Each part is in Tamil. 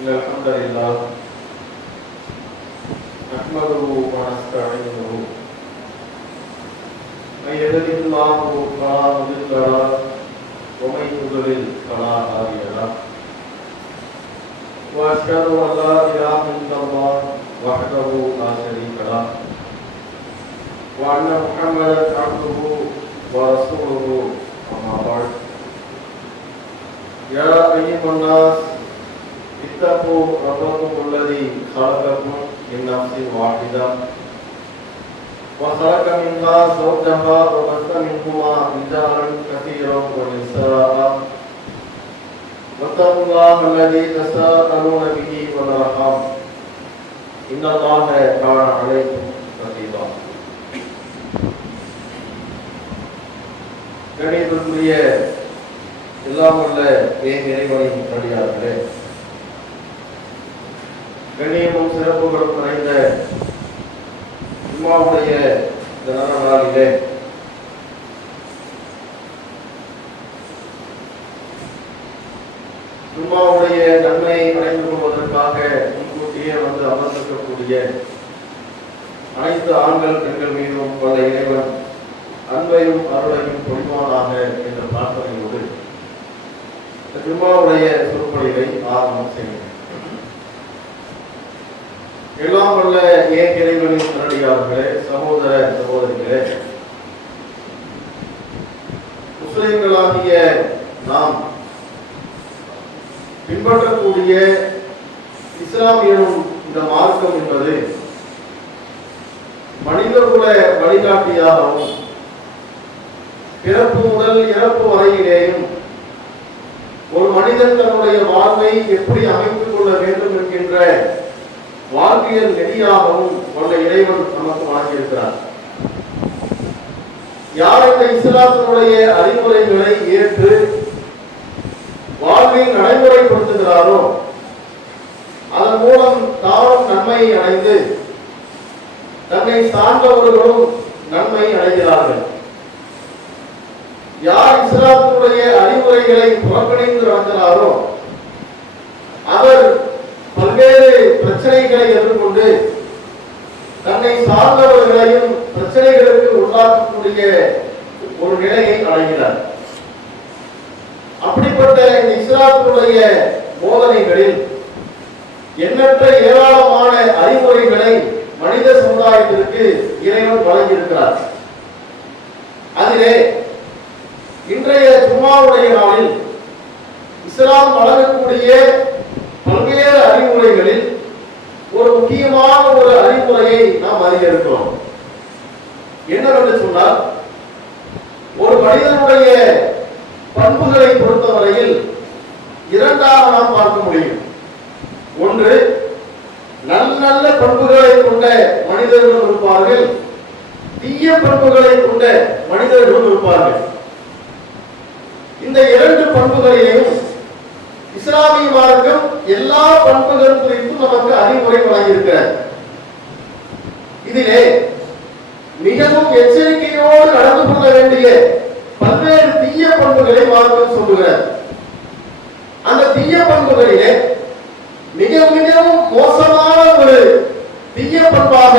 إن الحمد لله نحمده ونستعينه من يهده الله فلا مضل له ومن يضلل فلا هادي له وأشهد أن لا إله إلا الله وحده لا شريك له وأن محمدا عبده ورسوله أما بعد يا أيها الناس اتقوا ربكم الذي خلقكم من نفس واحدة وخلق منها زوجها وبث منهما رجالا كثيرا ونساء واتقوا الله الذي تساءلون به والأرحام إن الله كان عليكم رقيبا. கணிதத்துடைய எல்லாம் உள்ள இறைவனின் அடியார்களே, கண்ணியமும் சிறப்புகளும் நிறைந்த ஜும்மாவுடைய இந்த நல்ல நாளிலே ஜும்மாவுடைய நன்மையை அடைந்து கொள்வதற்காக முன்கூட்டியே வந்து அமர்ந்திருக்கக்கூடிய அனைத்து ஆண்கள் பெண்கள் மீதும் கொண்ட இறைவன் அன்பையும் அருளையும் பொழிவானாக என்ற பிரார்த்தனையோடு ஜும்மாவுடைய சொற்பொழிவை ஆரம்பம் செய்கிறேன். எல்லாம் வல்ல ஏன் இறைவனின் நல்லடியார்களே, சகோதர சகோதரிகளே, முஸ்லிம்களாகிய நாம் பின்பற்றக்கூடிய இஸ்லாமியனும் இந்த மார்க்கம் என்பது மனிதகுல வழிகாட்டியாகவும் பிறப்பு முதல் இறப்பு வரையிலேயும் ஒரு மனிதன் தன்னுடைய வாழ்வை எப்படி அமைத்துக் கொள்ள வேண்டும் என்கின்ற வாழ்வியல் நெறியாகவும் கொண்ட இறைவன் நமக்கு வழங்கியிருக்கிறார். யார் இந்த இஸ்லாத்தினுடைய அறிவுரைகளை ஏற்று வாழ்வில் நடைமுறைப்படுத்துகிறாரோ அதன் மூலம் தானும் நன்மையை அடைந்து தன்னை சார்ந்தவர்களும் நன்மை அடைகிறார்கள். யார் இஸ்லாத்தினுடைய அறிவுரைகளை புறக்கணித்து நடக்கிறாரோ அவர் பல்வேறு பிரச்சனைகளை எதிர்கொண்டு தன்னை சார்ந்தவர்களையும் பிரச்சனைகளுக்கு உள்ளாக்கக்கூடிய ஒரு நிலையை அடைகிறார். அப்படிப்பட்ட இந்த இஸ்லாத்தினுடைய போதனைகளில் எண்ணற்ற ஏராளமான அறிவுரைகளை மனித சமுதாயத்திற்கு இறைவன் வழங்கியிருக்கிறார். அதிலே இன்றைய ஜும்மாவுடைய நாளில் இஸ்லாம் வழங்கக்கூடிய பல்வேறு அறிவுரைகளில் ஒரு முக்கியமான ஒரு அறிவுரையை நாம் அறிய இருக்கிறோம். என்னவென்று சொன்னால், ஒரு மனிதனுடைய பண்புகளை பொறுத்தவரையில் இரண்டாக நாம் பார்க்க முடியும். ஒன்று, நல்ல பண்புகளை கொண்ட மனிதர்களும் இருப்பார்கள், தீய பண்புகளை கொண்ட மனிதர்களும் இருப்பார்கள். இந்த இரண்டு பண்புகளையும் இஸ்லாமிய மார்க்கம் எல்லா பண்புகள் குறித்தும் நமக்கு அறிவுரை வழங்கியிருக்கிறது. இதிலே மிகவும் எச்சரிக்கையோடு நடந்து கொள்ள வேண்டிய பல்வேறு தீய பண்புகளை மார்க்கம் சொல்லுகிறது. அந்த தீய பண்புகளிலே மிகவும் மோசமான ஒரு தீய பண்பாக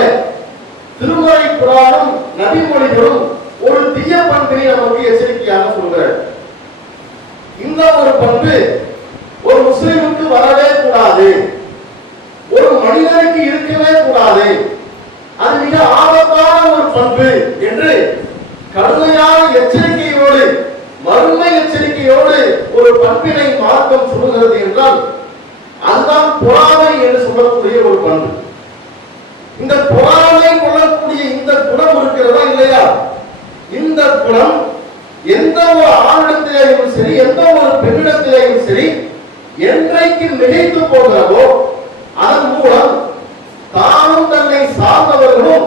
திருமறை குர்ஆனும் நபிமொழிகளும் ஒரு தீய பண்பினை நமக்கு எச்சரிக்கையாக சொல்கிறது. இந்த ஒரு பண்பு ஒரு முஸ்லிமுக்கு வரவே கூடாது, ஒரு மனிதனுக்கு இருக்கவே கூடாது, அது மிக ஆபத்தான ஒரு பண்பு என்று கடுமையான எச்சரிக்கையோடு, மறுமை எச்சரிக்கையோடு ஒரு பண்பினை மார்க்கம் சொல்லுகிறது என்றால் அதுதான் பொறாமை என்று சொல்லக்கூடிய ஒரு பண்பு. இந்த பொறாமை கொள்ளக்கூடிய இந்த குணம் இருக்கிறதா இல்லையா? இந்த குணம் எந்த ஒரு ஆணிடத்திலேயும் சரி, எந்த ஒரு பெண்ணிடத்திலேயும் சரி, என்றைக்கு மிகைத்து போகிறதோ அதன் மூலம் தானும் தன்னை சார்ந்தவர்களும்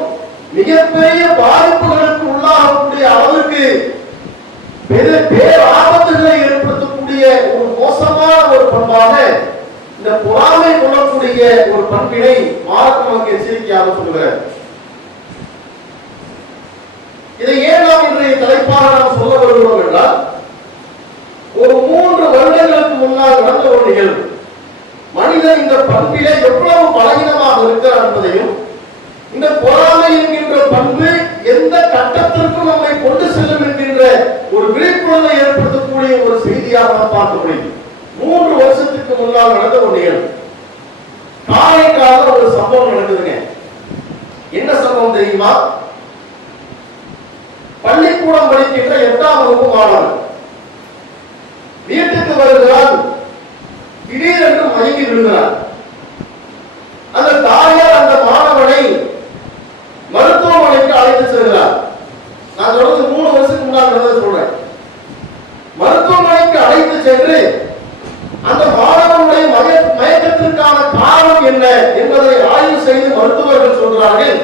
மிகப்பெரிய பாதிப்புகளுக்கு உள்ளாகக்கூடிய அளவுக்கு பேராபத்துகளை ஏற்படுத்தக்கூடிய ஒரு மோசமான ஒரு பண்பாக இந்த பொறாமை கொள்ளக்கூடிய ஒரு பண்பினை மார்க்கம் நமக்கு எச்சரிக்கையாக சொல்லுகிறார். இதை ஏன் நாம் இன்றைய தலைப்பாக நாம் சொல்ல வருகிறோம் என்றால், ஒரு 3 வருடங்களுக்கு முன்னால் நடந்த ஒரு நிகழ்வு. மனிதன் இந்த பண்பிலே எவ்வளவு பலகீனமாக இருக்கிறார் என்பதையும், இந்த பொறாமை என்கின்ற பண்பு எந்த கட்டத்திற்கும் நம்மை கொண்டு செல்லும் என்கின்ற ஒரு விழிப்புணர்வை ஏற்படுத்தக்கூடிய ஒரு செய்தியாக நாம் பார்க்க முடியும். 3 வருஷத்துக்கு முன்னால் நடந்த ஒரு நிகழ்வு. காரைக்கால ஒரு சம்பவம் நடக்குதுங்க. என்ன சம்பவம் தெரியுமா? பள்ளிக்கூடம் படிக்கின்ற 8ஆம் வகுப்பு மாணவன் வீட்டுக்கு வருகிறான். திடீரென்று மயங்கி விடுகிறார். அந்த தாயார் அந்த மாணவனை மருத்துவமனைக்கு அழைத்து செல்கிறார். நான் தொடர்ந்து 3 வருஷத்துக்கு முன்னால் நடந்தது சொல்றேன். மருத்துவமனைக்கு அழைத்து சென்று அந்த மாணவனுடைய மயக்கத்திற்கான காரணம் என்ன என்பதை ஆய்வு செய்து மருத்துவர்கள் சொல்கிறார்கள்,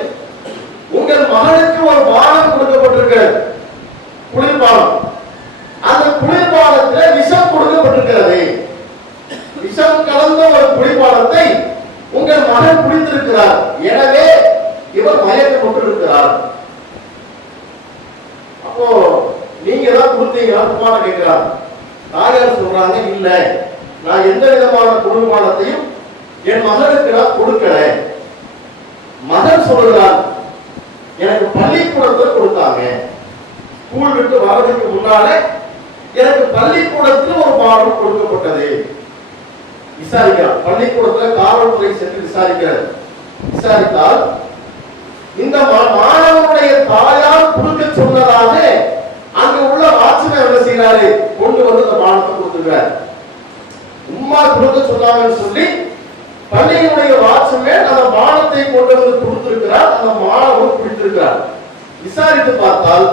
உங்கள் மகனுக்கு ஒரு பானம் கொடுக்கப்பட்டிருக்கிறது, குளிர்பானம். அந்த குளிர்பானத்தில் விஷம் கொடுக்கப்பட்டிருக்கிறது. விஷம் கலந்த ஒரு குளிர்பானத்தை உங்கள் மகன் குடித்திருக்கிறார். எனவே இவர் மயக்கப்பட்டிருக்கிறார். அப்போ நீங்க தான் கொடுத்தீங்களா கேட்கிறார். தாயார் சொல்றாங்க, இல்ல, நான் எந்த விதமான குளிர்பானத்தையும் என் மகனுக்கு நான் கொடுக்கல. மகன் சொல்றான், எனக்கு பள்ளிக்கூடத்தில் கொடுத்தாங்க. ஸ்கூல் விட்டு வரதுக்கு முன்னால எனக்கு பள்ளிக்கூடத்தில் ஒரு பாடம் கொடுக்கப்பட்டது. விசாரிக்கிறார். பள்ளிக்கூடத்தில் காவல்துறை சென்று விசாரிக்கிறார். விசாரித்தால் இந்த மாணவனுடைய தாயார் கொடுக்க சொன்னதாக அங்கு உள்ள வாட்ச்மேன் என்ன செய்யறாரு, கொண்டு வந்து அந்த பானத்தை கொடுத்துருக்கிறார். உம்மா கொடுக்க சொன்னாங்கன்னு சொல்லி பள்ளியினுடைய வாட்ச்மேன் அந்த பானத்தை கொண்டு வந்து கொடுத்திருக்கிறார். அந்த மாணவன் குடித்திருக்கிறார். விசாரித்து பார்த்தால்,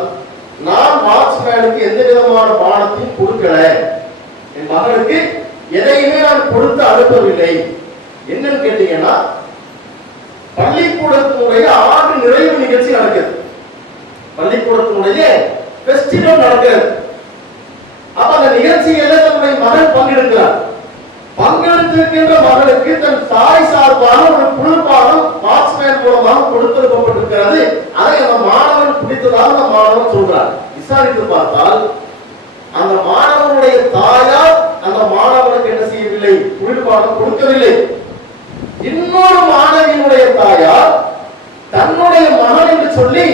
நான் வாட்ச்மேனுக்கு எந்த விதமான பானத்தையும் கொடுக்கல, என் மகனுக்கு எதையுமே நான் கொடுத்து அனுப்பவில்லை. என்னன்னு கேட்டீங்கன்னா, பள்ளிக்கூடத்தினுடைய ஆண்டு நிறைவு நிகழ்ச்சி நடக்குது. பள்ளிக்கூடத்தினுடைய ஃபெஸ்டிவல் நடக்கிறது. அப்ப அந்த நிகழ்ச்சியில தன்னுடைய மகன் பங்கெடுக்கிறார். பங்கெடுத்திருக்கின்ற மகனுக்கு தன் தாய் சார்பான ஒரு குளிர்பானம் வாட்ச்மேன் மூலமாக கொடுத்திருக்கப்பட்டிருக்கிறது. அதை அந்த மாணவன் குடித்ததாக அந்த மாணவன் சொல்றார். விசாரித்து பார்த்தால் அந்த மாணவனுடைய தாயார் அந்த மாணவனுக்கு என்ன செய்யவில்லை, குளிர்பானம் கொடுக்கவில்லை. இன்னொரு மாணவியினுடைய தாயார் தன்னுடைய மகன் என்று சொல்லி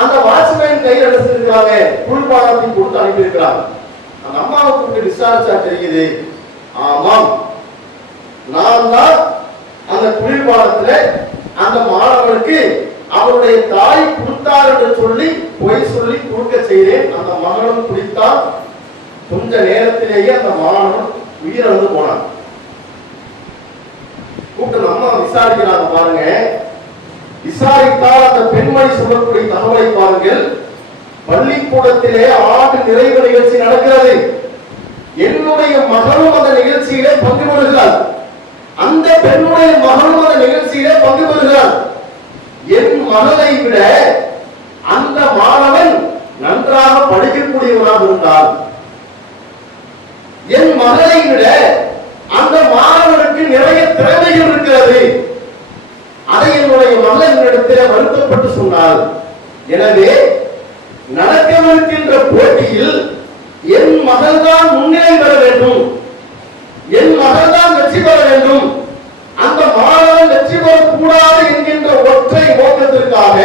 அந்த வாட்ச்மேன் கையில் எடுத்திருக்கிறாங்க, குளிர்பானத்தை கொடுத்து அனுப்பியிருக்கிறாங்க. அந்த அம்மாவுக்கு விசாரிச்சா தெரியுது, ஆமாம், நான் தான் அந்த குளிர்பானத்துல அந்த மாணவனுக்கு அவருடைய தாய் கொடுத்தார் என்று சொல்லி பொய் சொல்லி கொடுக்க செய்தேன். அந்த மகனும் குடித்தான். கொஞ்ச நேரத்திலேயே அந்த மாணவன் உயிரிழந்து போனான். கூப்பிட்டு அம்மா விசாரிக்கிறாங்க. பாருங்க, விசாரித்தால் அந்த பெண்மணி சொல்லக்கூடிய தகவலை பாருங்கள். பள்ளிக்கூடத்திலே ஆண்டு நிறைவு நிகழ்ச்சி நடக்கிறது. என்னுடைய மகனும் அந்த நிகழ்ச்சியிலே பங்கு பெறுகிறார். அந்த பெண்ணுடைய மகனும் அந்த நிகழ்ச்சியிலே பங்கு பெறுகிறார். என் மகளை விட அந்த மாணவன் நன்றாக படிக்கக்கூடியவராக இருந்தார். என் மகளை விட அந்த மாணவனுக்கு நிறைய திறமைகள் இருக்கிறது. அதை என்னுடைய மகளிடத்தில் வருத்தப்பட்டு சொன்னார். எனவே நடக்கவிருக்கின்ற போட்டியில் என் மகள் தான் முன்னேறி வர வேண்டும், என் மகள் தான் வெற்றி பெற வேண்டும், அந்த மாணவன் வெற்றி பெறக்கூடாது என்கின்ற ஒற்றை நோக்கத்திற்காக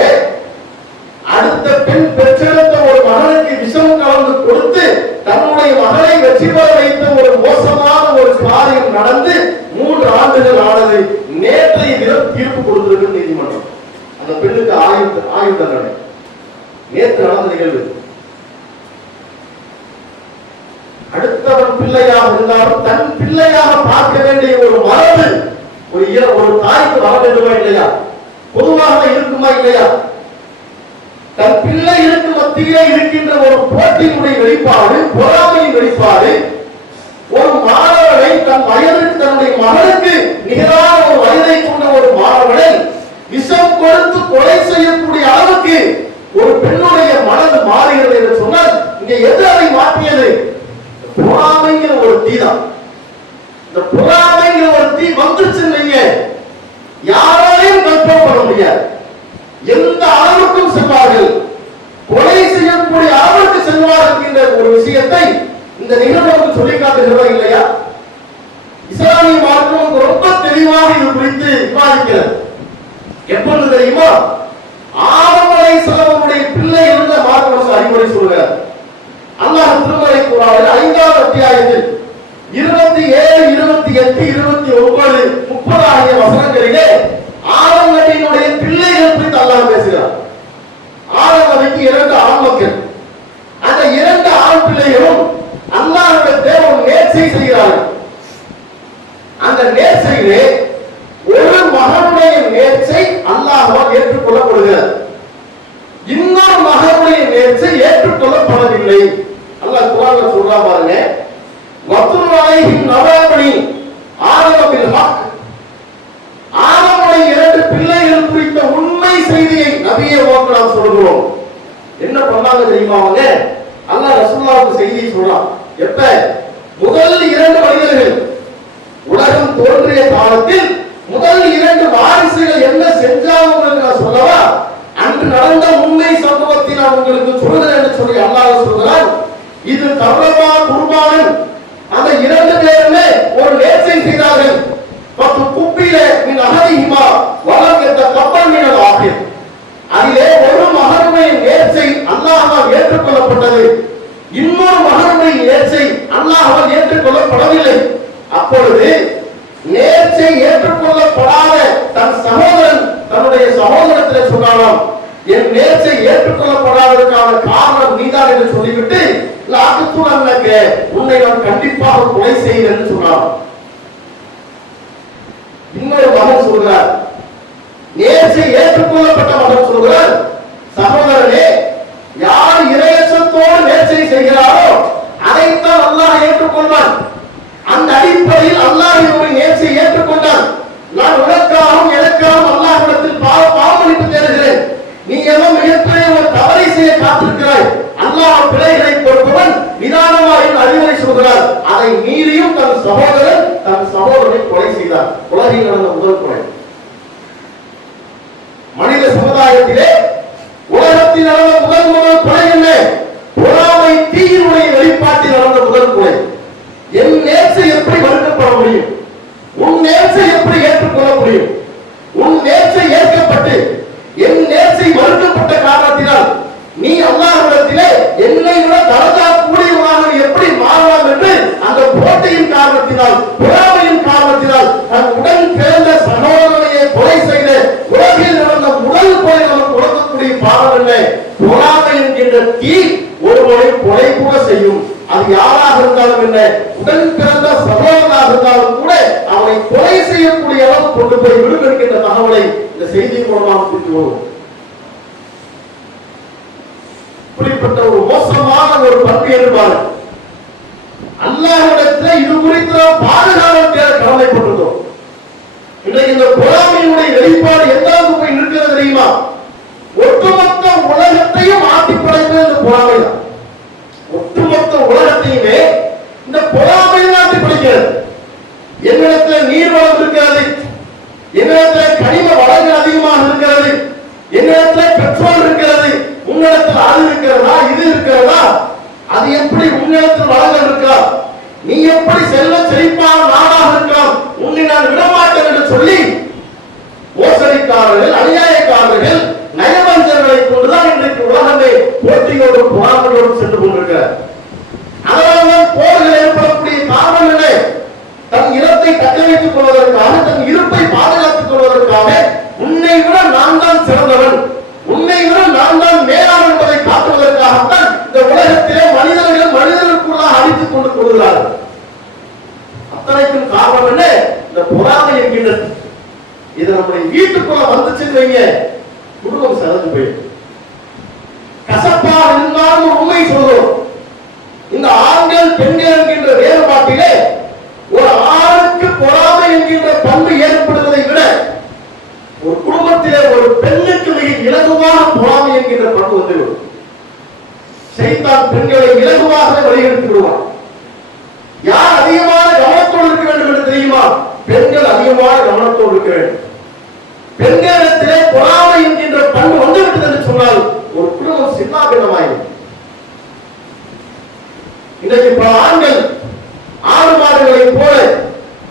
அடுத்த பெண் பெற்றெடுத்த ஒரு மகனுக்கு விஷம் கலந்து கொடுத்து தன்னுடைய மகளை வெற்றி பெற வைத்த ஒரு மோசமான ஒரு காரியம் நடந்து 3 ஆண்டுகள் ஆனது. நேற்றைய தினம் தீர்ப்பு கொடுத்திருக்கு நீதிமன்றம். அந்த பெண்ணுக்கு ஆயுள் தண்டனை. நேற்று நடந்த நிகழ்வு. அடுத்தவன் பிள்ளையாக இருந்தாலும் தன் பிள்ளையாக பார்க்க வேண்டிய ஒரு மரபு ஒரு தாய்க்கு வர வேண்டுமா இல்லையா? பொதுவாக இருக்குமா இல்லையா? தன் பிள்ளைகளுக்கு மத்தியிலே இருக்கின்ற ஒரு போட்டியினுடைய வெளிப்பாடு, பொறாமையின் வெளிப்பாடு, ஒரு மாணவனை தன் வயதுக்கு தன்னுடைய மகனுக்கு நிகரான ஒரு வயதை கொண்ட ஒரு மாணவனை விஷம் கொடுத்து கொலை செய்யக்கூடிய அளவுக்கு ஒரு பெண்ணுடைய மனது மாறுகிறது என்று சொன்னால் இங்க எது அதை மாற்றியது? பொறாமைங்கிற ஒரு தீதான். இந்த பொறாமைங்கிற ஒரு தீ வந்துச்சு இல்லைங்க, யாராலையும் கண்ட்ரோல் பண்ண முடியாது. எந்த அளவுக்கும் செல்வார்கள், கொலை செய்யக்கூடிய அளவுக்கு செல்வார்கள் என்ற ஒரு விஷயத்தை இந்த நிகழ்வுக்கு சொல்லி காட்டுகிறதா இல்லையா? இஸ்லாமிய மார்க்கம் அதிகமாக இது குறித்து விவாதிக்கிறது. எப்பொழுது தெரியுமா? ஆதம் அலைஹிஸ்ஸலாமுடைய பிள்ளை இருந்த மார்க்கம் அறிவுரை சொல்கிறார். அல்லாஹ் திருமறை குர்ஆனில் 5வது அத்தியாயத்தில் 27, 28, 29, 30 ஆகிய வசனங்களிலே ஆதம் நபியினுடைய பிள்ளைகள் குறித்து அல்லாஹ் பேசுகிறார். ஆதம் நபிக்கு 2 ஆண் மக்கள். அந்த 2 ஆண் பிள்ளைகளும் அல்லாஹ்வுடைய தேவன் நேர்ச்சை செய்கிறார்கள். அந்த நேர்ச்சையிலே ஒரு மகனுடைய நேர்ச்சை அல்லாஹ்வால் ஏற்றுக்கொள்ளப்படுகிறது. இன்னொரு மகனுடைய நேர்ச்சை ஏற்றுக்கொள்ளப்படவில்லை. அல்லாஹ் குர்ஆன்ல சொல்றான் பாருங்க, வத்துல் அலைஹிம் நபஅபனி ஆதம பில் ஹக். ஆதமுடைய 2 பிள்ளைகள் குறித்த உண்மை செய்தியை நபியே உங்களுக்கு நாம் சொல்கிறோம். என்ன பண்ணாங்க தெரியுமா? அவங்க அல்லாஹ் ரசூலுல்லாஹ்வுக்கு செய்தியை சொல்றான். எப்ப? முதல் 2 மனிதர்கள் உலகம் தோன்றிய காலத்தில் முதல் 2 வாரிசுகள் என்ன செஞ்சாங்க நான் சொல்லவா? அன்று நடந்த உண்மை சம்பவத்தை நான் உங்களுக்கு சொல்கிறேன் என்று சொல்லி அல்லாஹ் சொல்கிறான். இது தர்ரமா குர்பானன். அந்த 2 பேருமே ஒரு நேர்ச்சை செய்தார்கள். பத்து குப்பில மின் அஹதிஹிமா வலம் யதகப்பல் மினல் ஆகிர். அதிலே ஒரு மகனுடைய நேர்ச்சை அல்லாஹ்வால் ஏற்றுக்கொள்ளப்பட்டது. இன்னொரு மகனுடைய நேர்ச்சை அல்லாஹ்வால் ஏற்றுக்கொள்ளப்படவில்லை. அப்பொழுது நேர்ச்சை ஏற்றுக்கொள்ளப்படாத தன் சகோதரன் தன்னுடைய சகோதரத்திலே சொன்னாராம், என் நேர்ச்சை ஏற்றுக்கொள்ளப்படாததற்கான காரணம் நீதான் என்று சொல்லிவிட்டு உன்னை நான் கண்டிப்பாக கொலை செய்கிறேன் என்று சொன்னார். இன்னொரு மகன் சொல்கிறார், நேர்ச்சை ஏற்றுக்கொள்ளப்பட்ட மகன் சொல்கிறார், சகோதரனே, யார் இறையச்சத்தோடு நேர்ச்சை செய்கிறாரோ அதைத்தான் அல்லாஹ் ஏற்றுக்கொள்வான். அந்த அடிப்படையில் அல்லாஹ் என்னுடைய நேர்ச்சை ஏற்றுக்கொண்டான். நான் உனக்காகவும் எனக்காகவும் அல்லாஹ்விடத்தில் பாவமன்னிப்பு தேடுகிறேன். நீ ஏதோ மிகப்பெரிய ஒரு தவறை செய்ய காத்திருக்கிறாய். அல்லாஹ் பிழைகளை பொறுப்பவன் நிதானமாக அறிவுரை சொல்கிறார். அதை மீறியும் தன் சகோதரனை கொலை செய்தார். உலகில் நடந்த முதல் கொலை. மனித சமுதாயத்திலே உலகத்தில் நடந்த முதல் கொலை என்ன? பொறாமை தீயினுடைய வெளிப்பாட்டில் நடந்த முதல் கொலை. என் நேர்ச்சை எப்படி மறுக்கப்பட முடியும்? உன் நேர்ச்சை எப்படி ஏற்றுக்கொள்ள முடியும்? உன் நேர்ச்சை ஏற்கப்பட்டு என் நேர்ச்சை மறுக்கப்பட்ட காரணத்தினால் நீ அல்லாஹ்விடத்திலே என்னை விட தரஜா கூடியவனாக எப்படி மாறலாம் என்று அந்த போட்டியின் காரணத்தினால், பொறாமையின் காரணத்தினால் தன் உடன் பிறந்த சகோதரனையே கொலை செய்த உலகில் நடந்த முதல் கொலை நமக்கு உணர்த்தக்கூடிய பாவம் என்ன? பொறாமை என்கின்ற தீ ஒருவரை கொலை கூட செய்யும். அது யாராக இருந்தாலும் என்ன, உடன் பிறந்த சகோதரனாக இருந்தாலும் கூட அவனை கொலை செய்யக்கூடிய அளவு கொண்டு போய் விடும் என்கின்ற தகவலை இந்த செய்தியின் மூலமாக புரிந்துள்ளோம். இப்படிப்பட்ட ஒரு மோசமான ஒரு பண்பு என்பார். அல்லாஹ்விடத்தில் இது குறித்து நாம் பாதுகாவல் கடமைப்பட்டிருந்தோம். இன்றைக்கு இந்த பொறாமையினுடைய வெளிப்பாடு எதாவது போய் நிற்கிறது தெரியுமா? ஒட்டுமொத்த உலகத்தையும் ஆட்டி படைப்பது இந்த பொறாமை தான். ஒட்டுமொத்த உலகத்தையுமே இந்த பொறாமை ஆட்டி படைக்கிறது. என்னிடத்தில் நீர் வளம் இருக்கிறது, என்னிடத்தில் கனிம வளங்கள் அதிகமாக இருக்கிறது, என்னிடத்தில் பெட்ரோல் இருக்கிறது, உன்னிடத்தில் அது இருக்கிறதா, இது இருக்கிறதா? அது எப்படி உன்னிடத்தில் வளங்கள் இருக்கலாம்? நீ எப்படி செல்வ செழிப்பான நாடாக இருக்கலாம்? உன்னை நான் விடமாட்டேன் என்று சொல்லி மோசடிக்காரர்கள், அநியாயக்காரர்கள், நயவஞ்சர்களை கொண்டுதான் இன்றைக்கு உலகமே போட்டியோடு பொறாமையோடு சென்று கொண்டிருக்கிறார். அதனால்தான் போர்கள் ஏற்படக்கூடிய காரணம் என்ன? தன் இடத்தை தக்க வைத்துக் கொள்வதற்காக, தன் இருப்பை பாதுகாத்துக் கொள்வதற்காக உன்னை விட நான் தான் சிறந்தவன், உன்னை விட நான் தான் மேலான் என்பதை காட்டுவதற்காகத்தான் இந்த உலகத்திலே மனிதர்களுக்குள்ளாக அடித்துக் கொண்டு கொள்கிறார்கள். அத்தனைக்கும் காரணம் என்ன? இந்த பொறாமை என்கின்றது. இது நம்முடைய வீட்டுக்குள்ள வந்துச்சுன்னு வைங்க, குடும்பம் சிறந்து போயிடும். கசப்பா இருந்தாலும் ஒரு உண்மை சொல்றோம். இந்த ஆண்கள் பெண்கள் என்கின்ற வேறுபாட்டிலே ஒரு ஆணுக்கு பொறாமை என்கின்ற பண்பு ஏற்படுவதை விட ஒரு குடும்பத்திலே ஒரு பெண்ணுக்கு மிக இலகுவாக பொறாமை என்கின்ற பண்பு வந்துவிடும். சைத்தான் பெண்களை இலகுவாக வழிகெடுத்து விடுவான். யார் அதிகமான கவனத்தோடு இருக்க வேண்டும் என்று தெரியுமா? பெண்கள் அதிகமான கவனத்தோடு இருக்க வேண்டும். பெண்களிடத்திலே பொறாமை என்கின்ற பண்பு வந்துவிட்டது என்று சொன்னால் ஒரு குடும்பம் சின்னாபின்னமாயிடும். இன்றைக்கு பல ஆண்கள் ஆடு மாடுகளை போல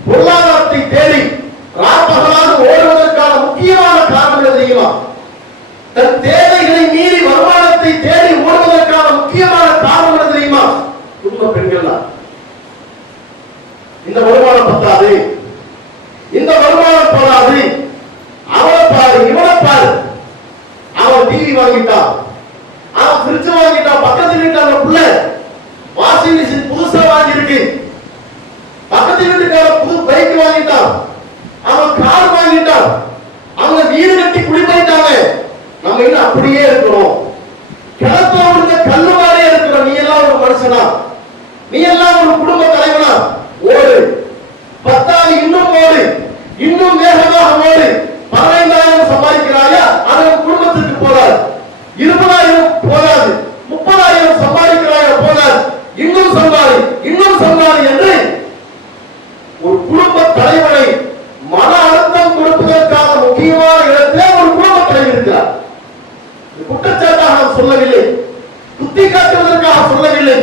பொருளாதாரத்தை தேடி ராத்த வருமானம் பத்தாது, இந்த வருமானம் போதாது, அவனை பாரு இவனை பாரு, அவன் டிவி வாங்கிட்டான், அவன் ஃப்ரிட்ஜ் வாங்கிட்டான், பக்கத்து வீட்டான பிள்ளை வாஷிங் மிஷின் புதுசா வாங்கியிருக்கு, பக்கத்து வீட்டுக்கார புது பைக் வாங்கிட்டான், அவன் கார் வாங்கிட்டான், அவங்க வீடு கட்டி குடிபோயிட்டாங்க. நம்ம இன்னும் அப்படியே இருக்கிறோம். கிளப்ப விழுந்த கல்லு மாதிரியே இருக்கிறோம். நீ எல்லாம் ஒரு மனுஷனா? நீ எல்லாம் ஒரு குடும்ப தலைவனா? ஓடு, பத்தாது இன்னும் ஓடு, இன்னும் வேகமாக ஓடு. 15,000 சம்பாதிக்கிறாயா, அது குடும்பத்துக்கு போதாது. 20,000 போதாது, 30,000 சம்பாதிக்கிறாயா போதாது, இன்னும் சம்பாதி, இன்னும் சம்பாதி என்று ஒரு குடும்ப தலைவனை மன அழுத்தம் கொடுப்பதற்காக முக்கியமான இடத்திலே ஒரு குடும்ப தலைவர் இருக்கிறார். குற்றச்சாட்டாக நாம் சொல்லவில்லை, குத்தி காட்டுவதற்காக சொல்லவில்லை.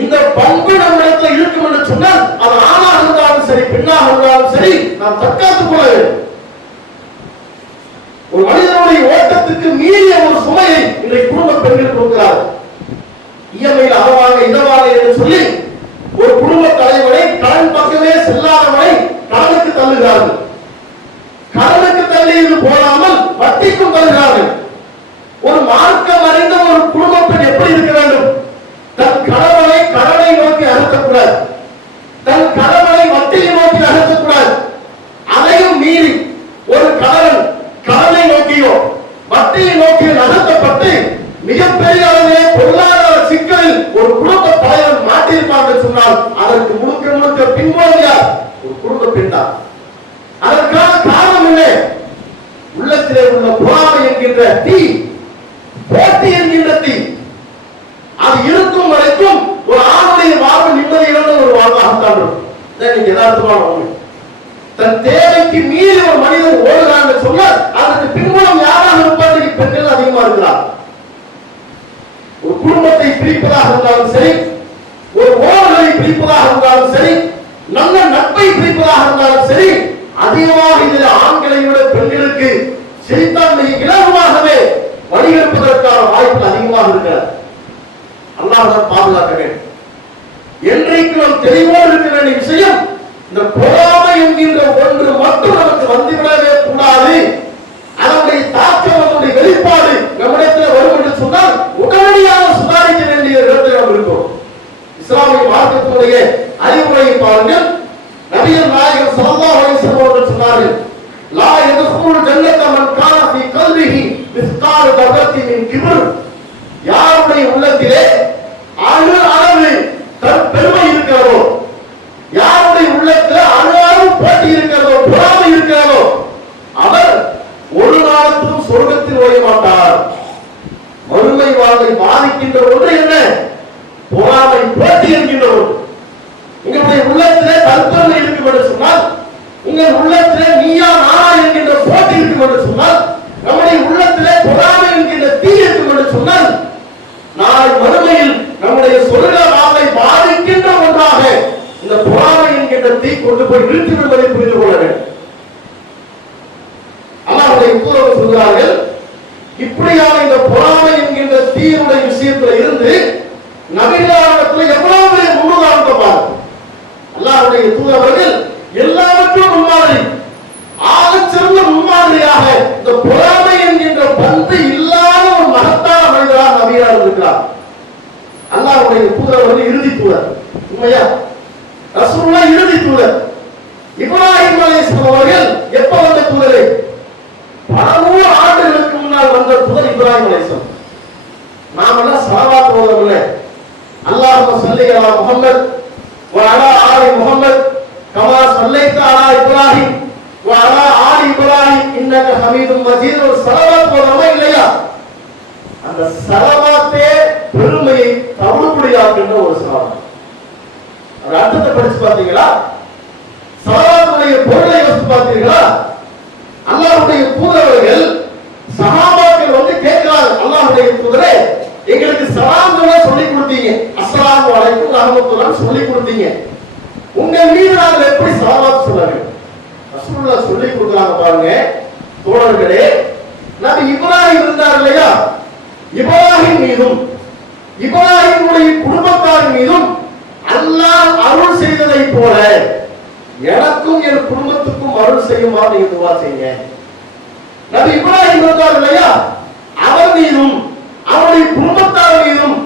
இந்த பண்பு நம்மிடத்தில் இருக்கும் என்று சொன்னால் அது ஆணாக இருந்தாலும் சரி, பெண்ணாக இருந்தாலும் சரி, நாம் தற்காத்துக் கொள்ள வேண்டும். ஒரு மனிதனுடைய ஓட்டத்துக்கு மீறிய ஒரு சுமையை இன்றைக்கு குடும்ப பெண்கள் கொடுக்கிறார். இயமையில் அதவாக இதவாக என்று சொல்லி ஒரு குடும்ப தலைவனை கடன் பக்கமே செல்லாதவனை கடனுக்கு தள்ளுகிறார்கள். கடனுக்கு தள்ளியது போடாமல் வட்டிக்கும் தள்ளுகிறார்கள். ஒரு மார்க்கம் அறிந்த ஒரு குடும்ப பெண் எப்படி இருக்க வேண்டும்? தன் கணவனை கடனை நோக்கி அகற்றக்கூடாது, தன் கணவனை வட்டியை நோக்கி அகற்றக்கூடாது. அதையும் மீறி ஒரு கணவன் கடனை நோக்கியோ வட்டியை நோக்கி நகர்த்தப்பட்டு மிகப்பெரிய அளவிலே பொருளாதார சிக்கலில் ஒரு குடும்ப தலைவர் மாட்டியிருப்பாங்க சொன்னால் அதற்கு முழுக்க முழுக்க பின்வாங்கியார் ஒரு குடும்ப பெண் தான். அதற்கான காரணம் என்ன? உள்ளத்திலே உள்ள பொறாமை என்கின்ற தீ, போட்டி என்கின்ற தீ, அது இருக்கும் வரைக்கும் ஒரு ஆணுடைய வாழ்வு நிம்மதியான ஒரு வாழ்வாகத்தான் இருக்கும். நீங்க யதார்த்தமான உண்மை. தன் தேவைக்கு மீறி ஒரு மனிதன் ஓடுகிறாங்க சொன்னால் அதற்கு பின்புலம் யாராக இருப்பார்கள்? பெண்கள் அதிகமா இருக்கிறார். ஒரு குடும்பத்தை பிரிப்பதாக இருந்தாலும் சரி, ஒரு உறவுகளை பிரிப்பதாக இருந்தாலும் சரி, நல்ல நட்பை பிரிப்பதாக இருந்தாலும் சரி, அதிகமாக இதில் ஆண்களை விட பெண்களுக்கு சிரித்தான் இலகுவாகவே வழிகெடுப்பதற்கான வாய்ப்பு அதிகமாக இருக்கிறது. அல்லாஹ் தான் பாதுகாக்க வேண்டும். என்றைக்கு நாம் தெளிவோடு இருக்க வேண்டிய விஷயம், இந்த பொறாமை என்கின்ற ஒன்று மட்டும் நமக்கு வந்துவிடவே கூடாது. அதனுடைய தாக்கம், அதனுடைய வெளிப்பாடு நம்மிடத்தில் வரும் என்று சொன்னால் உடனடியாக சுதாரிக்க வேண்டிய இடத்தில் நாம் இருக்கிறோம். இஸ்லாமிய மார்க்கத்தினுடைய அறிவுரையை பாருங்கள். நபிகள் நாயகம் ஸல்லல்லாஹு அலைஹி வஸல்லம் அவர்கள் சொன்னார்கள், லா யதுகுல் ஜன்னத மன் கான ஃபீ கல்பிஹி மிஸ்கால் தர்ரத்தின் மின் கிப்ர். யாருடைய உள்ளத்திலே அணு அளவு தன் பெருமை இருக்கிறதோ, யாருடைய உள்ளத்தில் அணு அளவு போட்டி இருக்கிறதோ, பொறாமை இருக்கிறதோ, அவர் ஒரு நாளும் சொர்க்கத்தில் நுழைய மாட்டார். மறுமை வாழ்வை பாதிக்கின்ற ஒன்று என்ன? பொறாமை, போட்டி என்கின்ற ஒன்று. உங்களுடைய உள்ளத்திலே தற்பெருமை இருக்கும் என்று சொன்னால், உங்கள் உள்ளத்திலே நீயா நானா என்கின்ற போட்டி இருக்கும் என்று சொன்னால், நம்முடைய உள்ளத்திலே பொறாமை என்கின்ற தீ இருக்கும் என்று சொன்னால், நாளை மறுமையில் நம்முடைய சொர்க்க வாழ்வை பாதிக்கின்ற ஒன்றாக இந்த பொறாமை என்கின்ற தீ கொண்டு போய் நிறுத்தி விடுவதை புரிந்து கொள்ள வேண்டும். அல்லாஹ்வுடைய தூதர் சொல்கிறார்கள், இப்படியான இந்த பொறாமை என்கின்ற தீயுடைய விஷயத்தில் இருந்து நபிகளாரிடத்தில் எவ்வளவு பெரிய முன்னுதாரணத்தை பாருங்கள். அல்லாஹ்வுடைய தூதர்கள் எல்லாவற்றும் முன்மாதிரி, ஆகச்சிறந்த முன்மாதிரியாக இந்த பொறாமை என்கின்ற பண்பு இல்லாத ஒரு மகத்தான மனிதராக நபிகளார் இருக்கிறார். அல்லாஹ்வுடைய தூதர் இறுதி தூதர். உண்மையா? ரசூலுல்லாஹ் இறுதி தூதர். இப்ராஹிம் அலைஹிஸ்ஸலாம் அவர்கள் எப்ப வந்த தூதரே? 100 ஆண்டுகளுக்கு முன்னால் வந்த தூதர் இப்ராஹிம் அலைஹிஸ்ஸலாம். நாம எல்லாம் ஸலவாத் ஓதுறோம்ல, அல்லாஹும்ம ஸல்லி அலா முஹம்மத் வ அலா ஆலி முஹம்மத் கமா ஸல்லைத அலா இப்ராஹிம் வ அலா ஆலி இப்ராஹிம் இன்னக ஹமீதும் மஜீத். ஒரு ஸலவாத் ஓதுறோமா இல்லையா? அந்த ஸலவாத்தே பெருமையை தவிடுபடியாக்குகின்ற ஒரு ஸலவாத். அந்த அர்த்தத்தை படிச்சு பார்த்தீங்களா? ஸலவாத்துடைய பொருளை யோசித்து பார்த்தீங்களா? அல்லாஹ்வுடைய தூதர்கள் சஹாபாக்கள் வந்து கேட்கிறாங்க, அல்லாஹ்வுடைய தூதரே எங்களுக்கு சலாம் சொல்ல சொல்லி கொடுத்தீங்க, அஸ்ஸலாமு அலைக்கும் ரஹ்மத்துல்லாஹ் சொல்லி கொடுத்தீங்க, உங்க மீது நாங்கள் எப்படி ஸலவாத் சொல்ல வேண்டும்? ரசூலுல்லாஹ் சொல்லி கொடுக்குறாங்க பாருங்க தோழர்களே. நபி இப்ராஹிம் இருந்தார் இல்லையா, இப்ராஹிம் மீதும் இப்ராஹிமுடைய குடும்பத்தார் மீதும் அல்லாஹ் அருள் செய்ததை போல எனக்கும் என் குடும்பத்துக்கும் அருள் செய்யுமா நீங்க துவா செய்யுங்க. நபி இப்ராஹிம் இருந்தார் இல்லையா, அவர் மீதும் அவருடைய குடும்பத்தார் மீதும்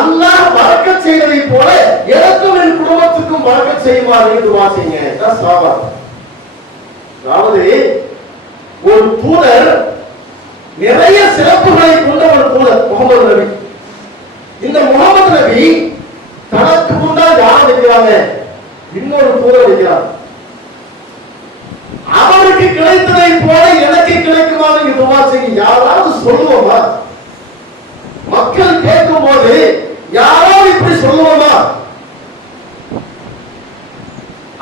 அல்லாஹ் பரக்கத் செய்ததை போல எனக்கும் என் குடும்பத்துக்கும் பரக்கத் செய்யுமா நீங்க துவா செய்யுங்க. அதாவது ஒரு தூதர் நிறைய சிறப்புகளை கொண்ட ஒரு தூதர் முகமது நபி. இந்த முகமது நபி தனக்கு முன்னால் யார் வைக்கிறாங்க? இன்னொரு தூதர் வைக்கிறார். அவருக்கு கிடைத்ததை போல எனக்கு கிடைக்குமா நீங்க துவா செய்யுங்க. யாராவது சொல்லுவோமா? மக்கள் கேட்கும் போது யாராவது இப்படி சொல்லுவோமா?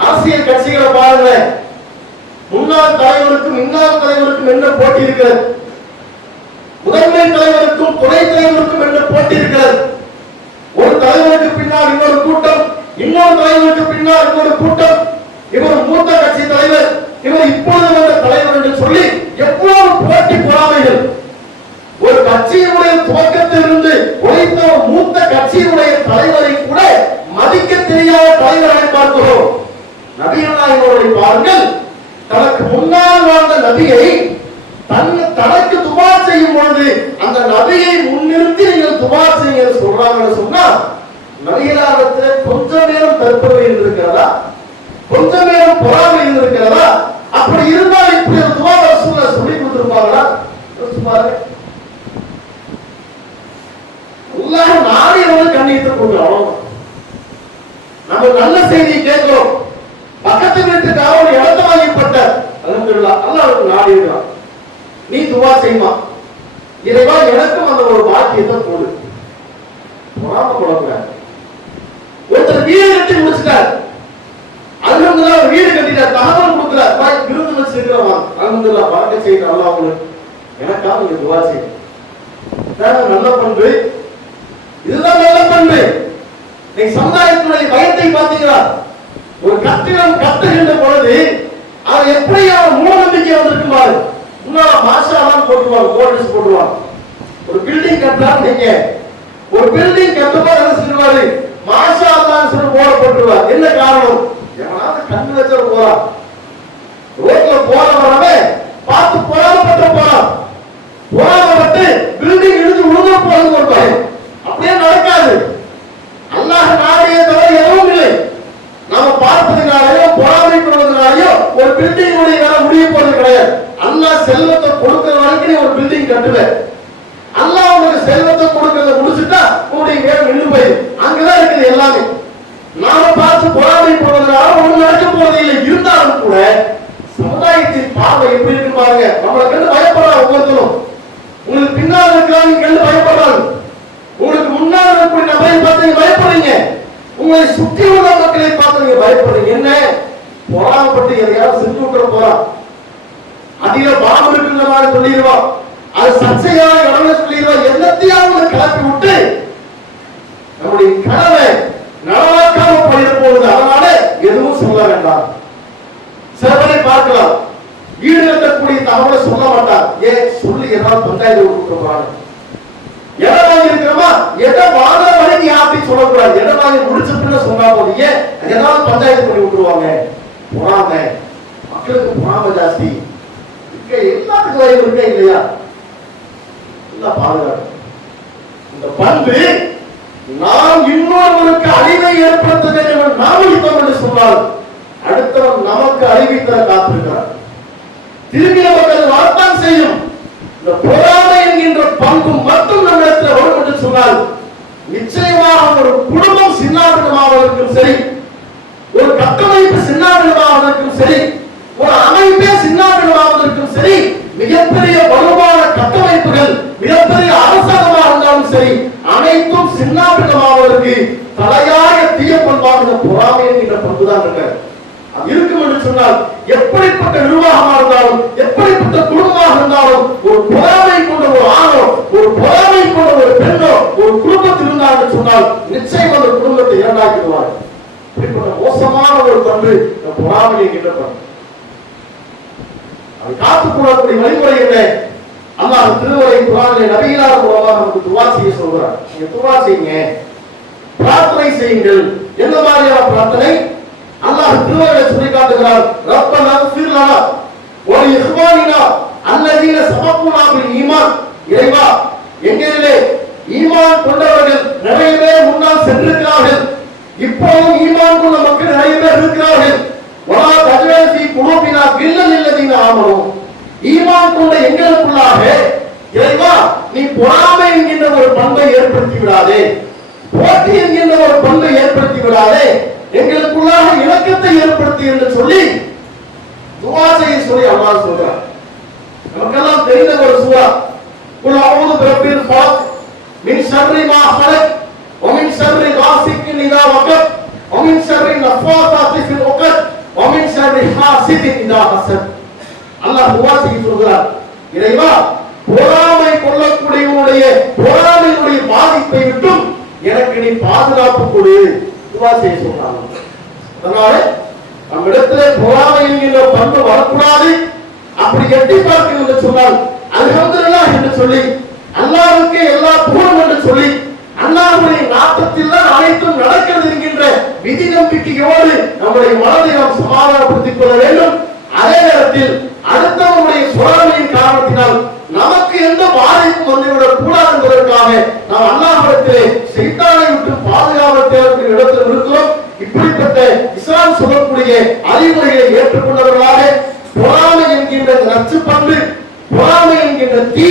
அரசியல் கட்சிகளை பாருங்க, முன்னாள் தலைவருக்கும் இன்னாள் தலைவருக்கும் என்ன போட்டி இருக்கிறது, முதன்மை தலைவருக்கும் துணை தலைவருக்கும் என்ன போட்டி இருக்கிறது. ஒரு தலைவருக்கு பின்னால் இன்னொரு கூட்டம், இன்னொரு தலைவருக்கு பின்னால் இன்னொரு கூட்டம், இவர் மூத்த கட்சி தலைவர், இவர் இப்பொழுது வந்த தலைவர் என்று சொல்லி எவ்வளவு போட்டி பொறாமைகள். ஒரு கட்சியினுடைய துவக்கத்திலிருந்து உழைத்த மூத்த கட்சியினுடைய தலைவரை கூட மதிக்க தெரியாத தலைவரை பார்க்கிறோம். நபிகள் நாயகத்தை பாருங்கள், தனக்கு முன்னால் வாழ்ந்த நபியை தனக்கு துவா செய்யும் பொழுது அந்த நபியை முன்னிறுத்தி நீங்கள் துவா செய்ய சொல்றாங்கன்னு சொன்னா, நபிகளாரிடத்தில் கொஞ்சம் நேரம் தற்பவை இருக்கிறதா, கொஞ்சம் நேரம் பொறாமை இருக்கிறதா? அப்படி இருந்தால் இப்படி ஒரு துவா ரசூலுல்லாஹ் சொல்லி கொடுத்திருப்பாங்களா? பாருங்க, அல்லாஹ் நாடியவர்கள் கண்ணியத்தை கொடுக்கிறோம். நம்ம நல்ல செய்தி கேட்கிறோம். பக்கத்து வீட்டுக்காக ஒரு இடத்தை வாங்கிப்பட்ட அல்ஹம்துலில்லாஹ் அல்லாஹ் நாடி இருக்கிறான். நீ துவா செய்யுமா, இறைவா எனக்கும் அந்த ஒரு பாக்கியத்தை போடு. பொறாமை கொள்ளக்கூடாது. ஒருத்தர் வீடு கட்டி முடிச்சிட்டார், அல்ஹம்துலில்லாஹ் வீடு கட்டிட்டார், தகவல் கொடுக்கிறார், பாய் விருந்து வச்சிருக்கிறவன் அல்ஹம்துலில்லாஹ் பரக்கத் செய்த அல்லாஹ் உங்களுக்கு எனக்காக நீங்க துவா செய்யுங்க. நல்ல பண்பு, இதுதான் நல்ல பண்பு. நீ சமுதாயத்தினுடைய பயத்தை பார்த்தீங்களா? ஒரு கட்டிடம் கட்டுகின்ற பொழுது அவன் எப்படி அவன் மூல நம்பிக்கை வந்திருக்கும் பாரு. முன்னால மாஷாலாம் போட்டுவாங்க, போர்ட்ஸ் போட்டுவாங்க. ஒரு பில்டிங் கட்டலாம், நீங்க ஒரு பில்டிங் கட்டும்போது என்ன சொல்லுவாரு? மாஷா அல்லாஹ் சொல்லி போர்டு போட்டுருவார். என்ன காரணம்? எவனாவது கண்ணு வச்ச போறான், ரோட்ல போறவனவே பார்த்து பொறாமப்பட்ட போறான், பொறாமப்பட்டு பில்டிங் இடிச்சு உழுத போறது ஒரு பயம். அப்படியே நடக்காது. அல்லாஹ் நாடிய தவிர எதுவும் இல்லை. நாம பார்ப்பதுனாலயோ பொறாமைப்படுவதனாலயோ ஒரு பில்டிங் வேலை முடிய போறது கிடையாது. அல்லாஹ் செல்வத்தை கொடுக்கிற வரைக்கும் ஒரு பில்டிங் கட்டுவேன். அல்லாஹ் உங்களுக்கு செல்வத்தை கொடுக்கறத முடிச்சுட்டா உங்களுடைய வேலை நின்று போயிடும். அங்கதான் இருக்குது எல்லாமே. நாம பார்த்து பொறாமைப்படுவதனால ஒண்ணு நடக்க போறது இல்லை. இருந்தாலும் கூட சமுதாயத்தின் பார்வை எப்படி இருக்கு பாருங்க. நம்மளை கண்டு பயப்படுறாங்க ஒவ்வொருத்தரும். உங்களுக்கு பின்னால் இருக்கிறாங்க கண்டு பயப்படுறாங்க. உங்களுக்கு முன்னால் இருக்கக்கூடிய நபரை பார்த்து நீங்க பயப்படுறீங்க. உங்களை சுற்றி உள்ள மக்களை பார்த்து நீங்க பயப்படுறீங்க. என்ன? பொறாமப்பட்டு எதையாவது செஞ்சு விட்டுற போறான், அதிக பாவம் இருக்குன்ற மாதிரி சொல்லிடுவான், அது சர்ச்சையான இடம்னு சொல்லிடுவான். எல்லாத்தையும் கிளப்பி விட்டு நம்முடைய கனவை நலவாக்காம போயிட போகுது. அதனால எதுவும் சொல்ல வேண்டாம். சிலவரை பார்க்கலாம், ஈடு கட்டக்கூடிய தகவலை சொல்ல மாட்டார். ஏன் சொல்லி ஏதாவது பஞ்சாயத்து கொடுத்துருப்பாங்க. இடம் வாங்கி இருக்கிறோமா, இடம் வாங்க வரைக்கும் யார்த்தையும் சொல்லக்கூடாது. இடம் வாங்கி முடிச்ச பின்ன சொன்னா போது ஏன் ஏதாவது பஞ்சாயத்து பண்ணி விட்டுருவாங்க. பொறாமை, மக்களுக்கு பொறாமை ஜாஸ்தி. எல்லாத்துக்கும் வரைக்கும் இருக்க இல்லையா? பாதுகாப்பு. இந்த பண்பு நாம் இன்னொருவருக்கு அழிவை ஏற்படுத்த வேண்டும் நாமளித்தோம் என்று சொன்னால் அடுத்தவன் நமக்கு அறிவித்த காத்திருக்கிறார். திரும்பி நமக்கு அது வரத்தான் செய்யும். இந்த பொறாமை என்கின்ற பண்பு மட்டும் நம்மிடத்தில் வரும் என்று சொன்னால் நிச்சயமாக ஒரு குடும்பம் சின்னாபின்னமாவதற்கும் சரி, ஒரு கட்டமைப்பு சின்னாபின்னமாவதற்கும் சரி, ஒரு அமைப்பே சின்னாபின்னமாவதற்கும் சரி, மிகப்பெரிய வலுவான கட்டமைப்புகள், மிகப்பெரிய அரசாங்கமாக இருந்தாலும் சரி, அனைத்தும் சின்னாபின்னமாவதற்கு தலையாய தீய பண்பாக இந்த பொறாமை என்கின்ற பண்புதான் இருக்கிறது. இருக்கும் என்று சொன்னால் எப்படிப்பட்ட நிர்வாகமாக இருந்தாலும், எப்படிப்பட்ட குடும்பமாக இருந்தாலும், ஒரு பொறாமை கொண்ட ஒரு ஆணோ, ஒரு பொறாமை கொண்ட ஒரு பெண்ணோ ஒரு குடும்பத்தில் இருந்தார் என்று சொன்னால் நிச்சயம் அந்த குடும்பத்தை இரண்டாக்கிடுவார். இப்படிப்பட்ட மோசமான ஒரு பண்பு பொறாமை என்கின்ற பண்பு. அதை காத்துக்கொள்ளக்கூடிய வழிமுறை என்ன? அல்லாஹ் திருமறை குர்ஆனிலே நபிகளார் மூலமாக நமக்கு துஆ செய்ய சொல்றார். நீங்க துஆ செய்யுங்க, பிரார்த்தனை செய்யுங்கள். எந்த மாதிரியான பிரார்த்தனை? அல்லாஹ் அல்லாஹ் திருமறையை சொல்லி காட்டுகிறார், ரப்பனா ஃபிர் லனா வ இஹ்வானினா அல்லதீன சபகுனா பில் ஈமான். இறைவா, எங்களிலே ஈமான் கொண்டவர்கள் நிறைய பேர் முன்னால் சென்றிருக்கிறார்கள், இப்போதும் ஈமான் கொண்ட மக்கள் நிறைய பேர் இருக்கிறார்கள். வலா தஜ்அல் ஃபீ குலூபினா கில்லல் லல்லதீன ஆமனூ. ஈமான் கொண்ட எங்களுக்குள்ளாக இறைவா நீ பொறாமை என்கின்ற ஒரு பண்பை ஏற்படுத்தி விடாதே, போட்டி என்கின்ற ஒரு பண்பை ஏற்படுத்தி விடாதே, எங்களுக்குள்ளாக இணக்கத்தை ஏற்படுத்தி என்று சொல்லி துஆ செய்ய சொல்லி அல்லாஹ் சொல்றார். நமக்கெல்லாம் தெரிந்த ஒரு சூரா, குல் அஊது பிரப்பில் ஃபலக் மின் ஷர்ரி மா ஹலக் வ மின் ஷர்ரி காசிகின் இதா வகப் வ மின் ஷர்ரி நஃபாதாத்தி ஃபில் உகத் வ மின் ஷர்ரி ஹாசிதின் இதா ஹஸத். அல்லாஹ் துஆ செய்ய சொல்றார், இறைவா பொறாமை கொள்ளக்கூடியவனுடைய பொறாமையுடைய பாதிப்பை விட்டும் எனக்கு நீ பாதுகாப்பு கொடு. துஆ செய்ய சொல்றாங்க. அதனால நம்மிடத்திலே பொறாமை என்கிற பண்பு வரக்கூடாது. அப்படி எட்டி பார்க்க என்று சொன்னால் அல்ஹம்துலில்லாஹ் என்று சொல்லி அல்லாஹ்வுக்கு எல்லா புகழும் என்று சொல்லி அல்லாஹ்வுடைய நாட்டத்தில் தான் அனைத்தும் நடக்கிறது என்கின்ற விதி நம்பிக்கையோடு நம்முடைய மனதை நாம் சமாதானப்படுத்திக் கொள்ள வேண்டும். அதே நேரத்தில் அடுத்தவருடைய பொறாமையின் காரணத்தினால் நமக்கு எந்த பாதிப்பும் வந்துவிடக் கூடாது என்பதற்காக நாம் அல்லாஹ்விடத்திலே சைத்தானை விட்டு பாதுகாப்பு தேவையான இடத்தில் இருக்கிறோம். இப்படிப்பட்ட இஸ்லாம் சொல்லக்கூடிய அறிவுரைகளை ஏற்றுக்கொண்டவர்களாக பொறாமை என்கின்ற நச்சு பண்பு, பொறாமை என்கின்ற தீ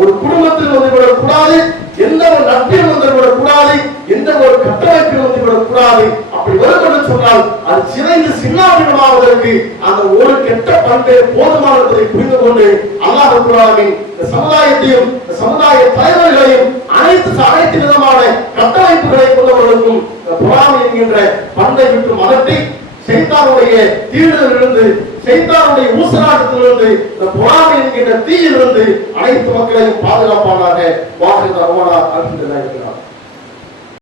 ஒரு குடும்பத்தில் வந்துவிடக் கூடாது, எந்த ஒரு நட்பில் வந்துவிடக் கூடாது, எந்த ஒரு கட்டமைப்பில் வந்துவிடக் கூடாது. அப்படி வரும் என்று சொன்னால் அது சிதைந்து சின்னாபின்னமாவதற்கு அந்த ஒரு கெட்ட பண்பே போதுமான என்பதை புரிந்து கொண்டு அல்லாஹ் குர்ஆனில் இந்த சமுதாயத்தையும் இந்த சமுதாய தலைவர்களையும் அனைத்து விதமான கட்டமைப்புகளை கொண்டவர்களுக்கும் பொறாமை என்கின்ற பண்பை விட்டு மகற்றி சைத்தானுடைய தீடுகளிலிருந்து சைத்தானுடைய ஊசலாட்டத்திலிருந்து இந்த பொறாமை என்கின்ற தீயிலிருந்து அனைத்து மக்களையும் பாதுகாப்பானாக வாசித்த அருமனா அல்ஹம்துலில்லாஹ்.